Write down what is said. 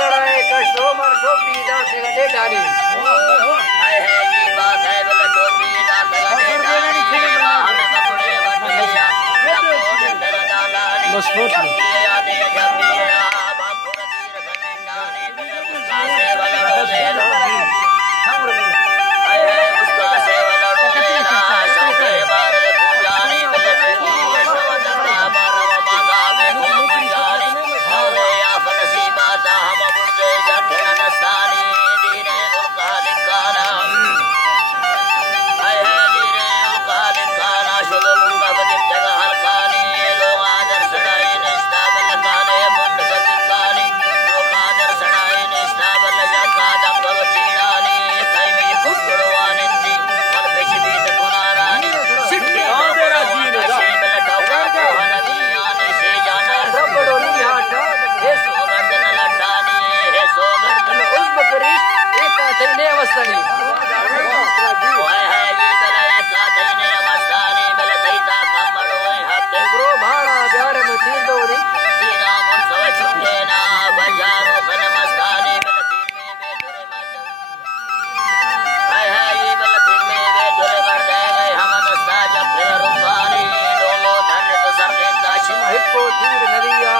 सड़ाए कष्टो मर टोपी दास गदे डाली हाय है जी बात है बल टोपी दास गदे डाली हम बकुड़े बटिया कोड डर डालानी जपिया दे जपिया बाकुड़ वीर समेंडानी उसका से बलड़ो लेना हाय है उसका से बलड़ो लेना शौके बारे पूजानी बल बेगी यशोदता मारव मांगा में पूजानी हाय आपन सी बाता हम बुर्दे जठन नस्तानी दीने उनका लिखाना हाय है दीने उनका लिखाना शुभ मुंगा बदित जगह हलकानी लोग आदर सड़ाई निष्ठा बलकाने मुंड बदिकानी लोग आदर सड़ाई निष्ठा बल जगा दंगव चीड़ानी कैमी कुटुड़वानिंदी मन बिचबी तकुनारानी सिद्धि ऐसे बल टोका कोहन दियाने से जाना रबड़ो निहाटा हे सोगर्दन लटानी हे सोगर्दन उस बकरी एक थैने अवस्थानी ओए है जी बल एका थैने अवस्थानी बल सहिता कमड़ोए हत ब्रो भाड़ा ब्यार में तींदोरी तीरा मुन सव छुटे ना बजारो खन मस्तानी बल तीन में धुरे मत हाय है जी बल तीन में धुरे मर गए हम दस्ता जब फिर रुपानी डोलो धर तो सरके दाशी हिको तीर नदिया